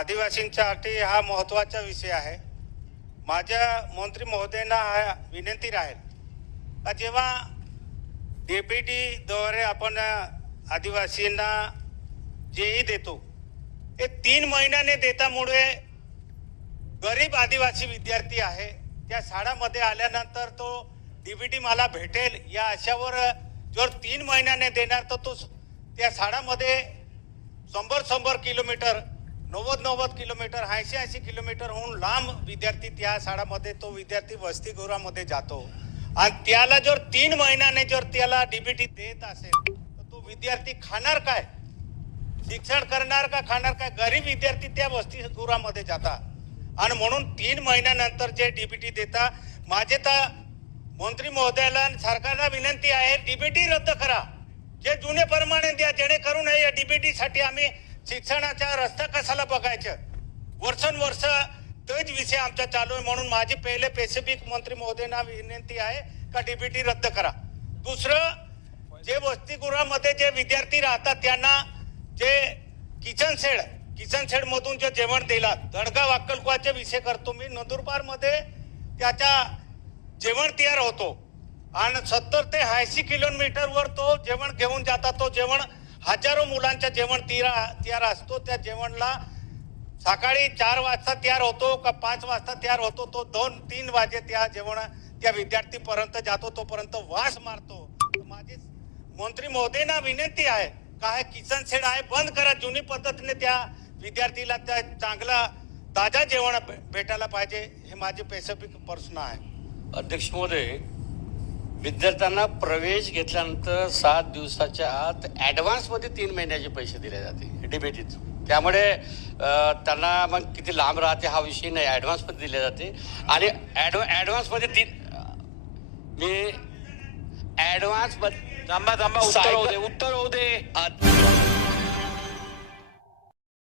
आदिवासींसाठी हा महत्त्वाचा विषय आहे। माझ्या मंत्री महोदयांना हा विनंती राहील का जेव्हा डीबीटीद्वारे आपण आदिवासींना जेही देतो ते 3 महिन्याने देतामुळे गरीब आदिवासी विद्यार्थी आहे त्या शाळांमध्ये आल्यानंतर तो डीबीटी मला भेटेल या आशावर जर 3 महिन्याने देणार तर तो त्या शाळांमध्ये 100 किलोमीटर 90 किलोमीटर 80 किलोमीटरहून लांब विद्यार्थी त्या शाळांमध्ये तो विद्यार्थी वसतिगृहामध्ये जातो आणि त्याला जर 3 महिन्याने जर त्याला डीबीटी देत असेल तर तो विद्यार्थी खाणार काय, शिक्षण करणार का खाणार काय? गरीब विद्यार्थी त्या वसतिगृहामध्ये जातात आणि म्हणून 3 महिन्यानंतर जे डीबीटी देता माझे तर मंत्री महोदयाला सरकारला विनंती आहे डीबीटी रद्द करा, जे जुने प्रमाणे द्या जेणेकरून या डीबीटी साठी आम्ही शिक्षणाचा रस्ता कशाला बघायचं वर्षानुवर्ष तोच विषय आमचा चालू आहे। म्हणून माझी पहिले स्पेसिफिक मंत्री महोदयांना विनंती आहे का डीबीटी रद्द करा। दुसरं जे वसतिगृहामध्ये जे विद्यार्थी राहतात त्यांना जे किचन शेड मधून जे जेवण दिला दडगाव अक्कलकोटचे विषय करतो मी नंदुरबार मध्ये त्याचा जेवण तयार होतो आणि 70 ते 80 किलोमीटरवर तो जेवण घेऊन जातात। तो जेवण हजारो मुलांच्या जेवण तयार असतो। त्या जेवणला सकाळी 4 वाजता तयार होतो का 5 वाजता तयार होतो तो 2-3 वाजे त्या जेवण त्या विद्यार्थीपर्यंत जातो तोपर्यंत वास मारतो। माझी मंत्री महोदयांना विनंती आहे का हे किचन शेड आहे बंद करा, जुनी पद्धतीने त्या विद्यार्थीला त्या चांगला ताजा जेवण भेटायला पाहिजे, हे माझे स्पेसिफिक प्रश्न आहे। अध्यक्ष महोदय, विद्यार्थ्यांना प्रवेश घेतल्यानंतर 7 दिवसाच्या आत ऍडव्हान्स मध्ये 3 महिन्याचे पैसे दिले जाते डीबीटीत, त्यामुळे त्यांना मग किती लांब राहते हा विषय नाही, ऍडव्हान्स मध्ये दिले जाते आणि ऍडव्हान्स मध्ये मी ऍडव्हान्स मध्ये थांबा उत्तर होऊ दे